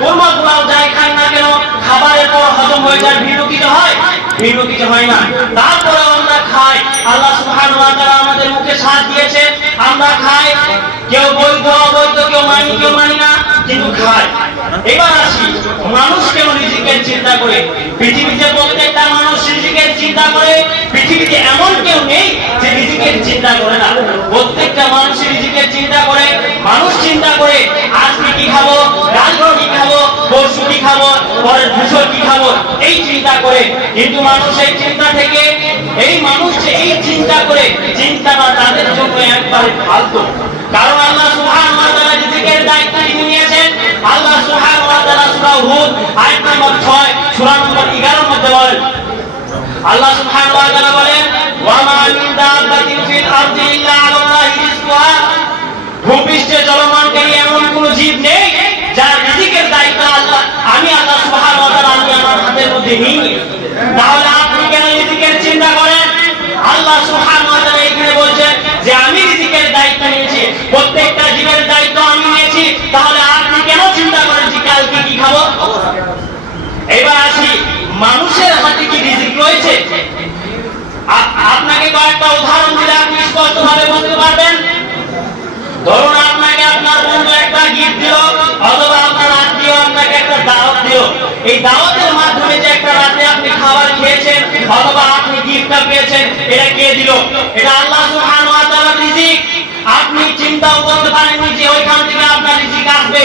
যাই না কেন, খাবারের হজম হয়ে যায় তারপরে আল্লাহ আমাদের মুখে আমরা কেউ বৈধ কেউ খাই। এবার আসি, মানুষ চিন্তা করে? পৃথিবীতে প্রত্যেকটা মানুষ রিজিকের চিন্তা করে। পৃথিবীতে এমন কেউ নেই যে রিজিকের চিন্তা করে না। প্রত্যেকটা মানুষ রিজিকের চিন্তা করে। মানুষ চিন্তা করে আজকে কি খাব কালকে কি খাব পরশু কি খাব পরের বছর কি খাব এই চিন্তা করে কিন্তু মানুষ এই চিন্তা থেকে, এই মানুষ যে এই চিন্তা করে, চিন্তাটা তাদের জন্য একবারে ফালতু। কারণ আল্লাহ সুবহানাহু ওয়া তাআলা রিজিকের দায়িত্ব তিনি নিয়েছেন, আল্লাহ সুবহানাহু ওয়া তাআলা সূরা হুদ আয়াত নম্বর 6 সূরা নম্বর 11 এর মধ্যে বলেন। আল্লাহ সুবহানাহু ওয়া তাআলা বলেন, ওয়া মা মিন দাব্বাতিন ফিল আরদি ইল্লা আলাল্লাহি রিজকুহা। ভূপৃষ্ঠে চলমানকারী এমন কোন জীব নেই যার রিজিকের দায়িত্ব আল্লাহ আমি আল্লাহ সুবহানাহু ওয়া তাআলা আমি নিই তাহলে আপনি কেন রিজিকের চিন্তা করেন? আল্লাহ তাআলা এখানে বলছেন যে, আমি রিজিকের দায়িত্ব নিয়েছি, প্রত্যেকটা জীবের দায়িত্ব আমি নিয়েছি, তাহলে আপনি কেন চিন্তা করেন যে, কালকে কি খাব? এবার আসি, মানুষের হাতে কি রিজিক রয়েছে? আপনাকে কয়েকটা উদাহরণ দিলে আপনি স্পষ্টভাবে বুঝতে পারবেন। ধরুন, আপনাকে আপনার বন্ধু একটা গিফট দিল, অথবা আপনার আত্মীয় আপনাকে একটা দাওয়াত দিল। এই দাওয়াতের মাধ্যমে যে একটা রাতে আপনি খাবার খেয়েছেন, অথবা আপনি গিফটটা পেয়েছেন, এটা কে দিল? এটা আল্লাহ সুবহানাহু ওয়া তাআলার রিজিক। আপনি চিন্তাও করতে পারেননি যে ওইখান থেকে আপনার রিজিক আসবে।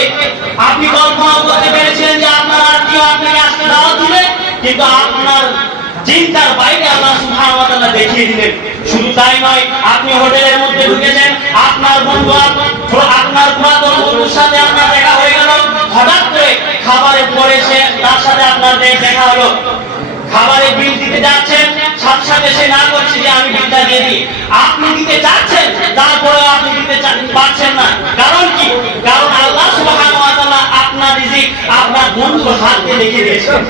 আপনি কল্পনাও করতে পেরেছিলেন যে আপনার আত্মীয় আপনাকে আজকে দাওয়াত দিবে, কিন্তু আপনার চিন্তার বাইরে আল্লাহ সুবহানাহু ওয়া তাআলা দেখিয়ে দিলেন। শুধু তাই নয়, আপনি হোটেলের মধ্যে ঢুকেছেন, আপনার বন্ধু আপনার পুরাতন বন্ধুর সাথে আপনার দেখা হয়ে গেল। হঠাৎ করে খাবারের পরে সে তার সাথে আপনার দেখা হলো। খাবারের বিল দিতে যাচ্ছেন, সাথে সাথে সে না করছে যে আমি বিলটা দিয়ে দিই। আপনি দিতে চাচ্ছেন, তারপরেও আপনি দিতে পারছেন না। কারণ কি? কারণ আল্লাহ সুবহানাহু আপনার রিজিক, আপনার বন্ধুর হাতে লিখে দিয়েছেন।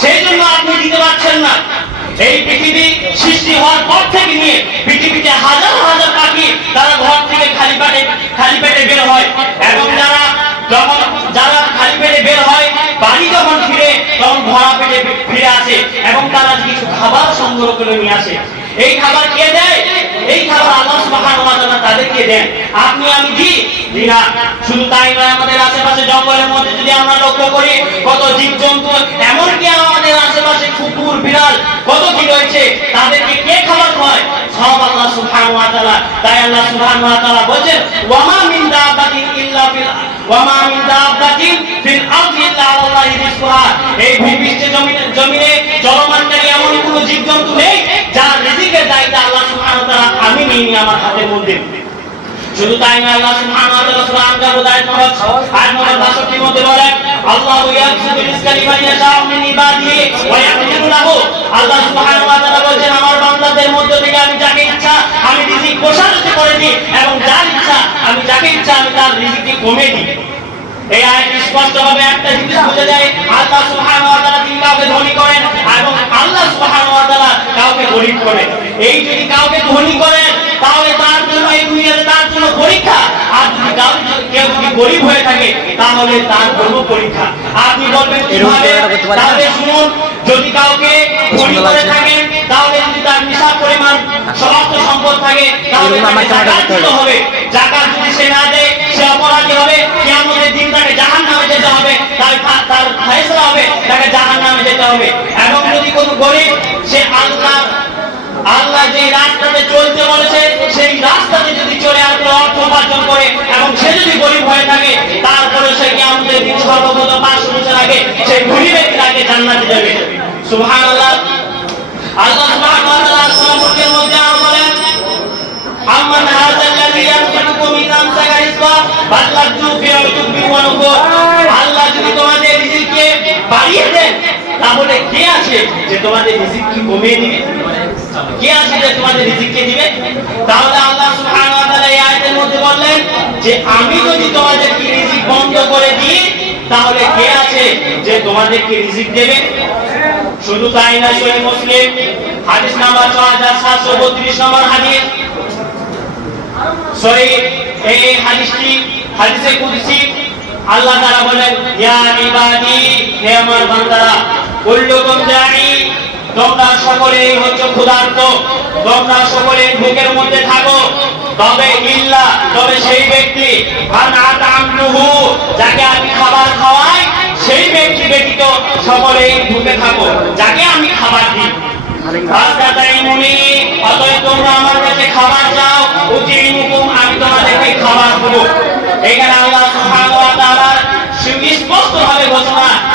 সেই জন্য আপনি দিতে পারছেন না। এই পৃথিবী সৃষ্টি হওয়ার পর থেকে নিয়ে পৃথিবীতে হাজার হাজার পাখি তারা ঘর থেকে খালি পেটে খালি পেটে বের হয়। এবং যারা যখন যারা খালি পেটে বের হয়, বাড়ি যখন ফিরে, তখন ভরা পেটে ফিরে আসে এবং তারা কিছু খাবার সংগ্রহ করে নিয়ে আসে। এই খাবার কে দেয়? এই খাবার আল্লাহ সুবহানাহু ওয়া তাআলা তাদেরকে দেন। আপনি, আমি দিই দিই না শুধু তাই নয়, আমাদের আশেপাশে জঙ্গলের মধ্যে যদি আমরা লক্ষ্য করি, কত জীবজন্তু, এমনকি আমাদের আশেপাশে কুকুর, বিড়াল, কত কি রয়েছে, তাদেরকে কে খাবার খায় সব আল্লাহ সুবহানাহু ওয়া তাআলা। তাই আল্লাহ সুবহানাহু ওয়া তাআলা বলেন ওয়ামা মিন দাব্বাতিন ইল্লা ফিল ওয়ামা মিন দাব্বাতিন ফিল আরদি ইল্লা আলাল্লাহি রিজকুহা এই ভূপৃষ্ঠে জমিনে জমিনে চলমানকারী এমন কোন জীবজন্তু নেই যার রিজিকের দায়িত্ব আল্লাহ সুবহানাহু ওয়া তাআলা নিই আমার হাতের মধ্যে শুধু তাই না আল্লাহ সুবহানাহু ওয়া তাআলা সূরা আনকাবুত আয়াত নম্বর 8 নম্বর 62 এর মধ্যে বলেন আল্লাহু ইয়াকসুবু রিজকা লিমান ইয়াশাউ মিন ইবাদিহি ওয়া ইয়াকদিরু লাহু। আল্লাহ সুবহানাহু ওয়া তাআলা বলেন আমার বান্দাদের মধ্য থেকে আমি যাকে ইচ্ছা, আমি রিজিক প্রসারিত করে দিই এবং যার ইচ্ছা, আমি যাকে ইচ্ছা, আমি তার রিজিককে কমে দিই এই আয়াত স্পষ্টভাবে একটা জিনিস বোঝা যায়, আল্লাহ সুবহানাহু ওয়া তাআলা তিনি কাউকে ধনী করেন এবং আল্লাহ সুবহানাহু ওয়া তাআলা কাউকে গরিব করেন। এই যদি কাউকে ধনী করেন তাহলে তার জন্য এই দুনিয়াতে তার জন্য পরীক্ষা। আর যদি কাউ যদি গরিব হয়ে থাকে তাহলে তার জন্য পরীক্ষা। আপনি বলবেন কীভাবে তাহলে শুনুন যদি কাউকে ধনী করে থাকেন তাহলে যদি তার নিশা পরিমাণ সমস্ত সম্পদ থাকে তাহলে হবে? জাকাত যদি সে না দেয় সে অপরাধী হবে কিয়ামতের দিন তাকে জাহান্নামে যেতে হবে তার তার ফয়সালা হবে তাকে জাহান্নামে যেতে হবে। এবং যদি কোনো গরিব সে আল্লাহ আল্লাহ যে রাস্তাতে চলতে বলেছে, সেই রাস্তাতে যদি চলে কোনো অর্থ উপার্জন করে এবং সে যদি গরিব হয়ে থাকে তারপরে সে কিয়ামতের দিন সর্বপ্রথম পাঁচশো বছর আগে সেই ধনী ব্যক্তির আগে জান্নাতে যাবে। সুবহানাল্লাহ। আল্লাহ সুবহানাহু ওয়া তাআলা সম্পর্কের মধ্যে আরও বলেন রিজকা নুফুর আল্লাহ যদি তোমাদের রিজিককে বাড়িয়ে দেন, তাহলে কে আছে যে তোমাদের রিজিককে কমিয়ে দিবে? কে আছে যে তোমাদের রিজিককে দিবে? তাহলে আল্লাহ সুবহানাহু ওয়া তাআলা এই আয়াতের মধ্যে বললেন যে আমি যদি তোমাদেরকে রিজিক বন্ধ করে দিই, তাহলে কে আছে যে তোমাদেরকে রিজিক দেবে? শুধু তাই না সহিহ মুসলিম, হাদিস নাম্বার 6732 নম্বর হাদিস। সহি এই হাদিসটি, হাদিসে কুদসি। আল্লাহ তাআলা বলেন, ইয়া হে আমার বান্দারা, কুল্লুকুম জানি তোমরা সকলেই হচ্ছে ক্ষুধার্ত। তোমরা সকলেই ভুকের মধ্যে থাকো। তবে ইল্লা, তবে সেই ব্যক্তি যাকে আমি খাবার খাওয়াই, সেই ব্যক্তি ব্যতীত সকলেই ভুকে থাকো, যাকে আমি খাবার দিই। আমার কাছে খাবার চাও আমি তোমাদেরকে খাবার দেবো। এখানে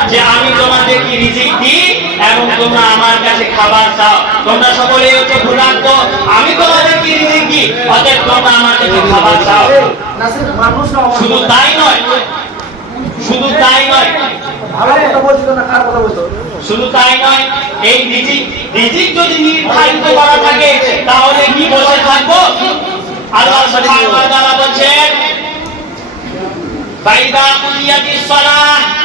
যে আমি তোমাদেরকে রিজিক দিই এবং তোমরা আমার কাছে খাবার চাও? তোমরা সকলে হচ্ছে ক্ষুধার্ত আমি তোমাদেরকে রিজিক দিই? অতএব তোমরা আমার কাছে খাবার চাও। শুধু তাই নয়, শুধু তাই নয়। শুধু তাই নয়, এই রিজিক রিজিক যদি নির্ধারিত করা থাকে, তাহলে কি বসে থাকব? আল্লাহ সুবহানাহু ওয়া তাআলা বলেন সালাহ।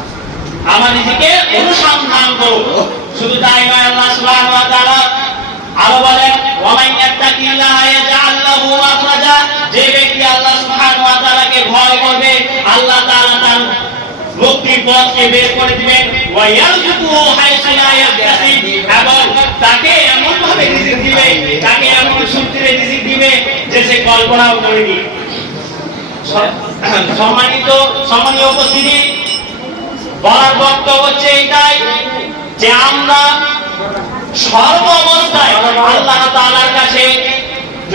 আমার রিজিকে অনুসন্ধান করো। শুধু তাই নয়, আল্লাহ সুবহানাহু ওয়া তাআলা আরও বলেন, ওয়ামান ইয়াত্তাকিল্লাহা ইয়াজআল মাখরাজা যে ব্যক্তি আল্লাহ সুবহানাহু ওয়া তাআলাকে ভয় করবে, আল্লাহ তাআলা তার মুক্তির পথকে বের করে দিবেন। ওয়া ইয়ারযুকুহু হাইসু লা এবং তাকে এমন ভাবে রিজিক দিবে, তাকে এমন সূত্রে রিজিক দিবে যে সে কল্পনাও করেনি। সম্মানিত সম্মানীয় উপস্থিতি বলার বক্তব্য হচ্ছে এটাই যে আমরা সর্ব অবস্থায় আল্লাহ তাআলার কাছে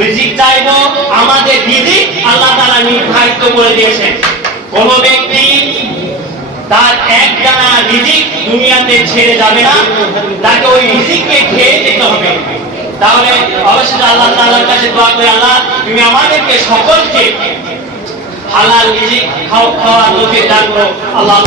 রিজিক চাইব, আমাদের রিজিক আল্লাহ তাআলা নির্ধারিত করে দিয়েছেন। কোন ব্যক্তি তার এক জানা রিজিক দুনিয়াতে ছেড়ে যাবে না, তাকে ওই রিজিককে খেয়ে যেতে হবে। তাহলে অবশ্যই আল্লাহ তাআলার কাছে দোয়া করে, আল্লাহ, তুমি আমাদেরকে সকলকে হালাল রিজিক খাওয়া খাওয়া লোকে দান আল্লাহ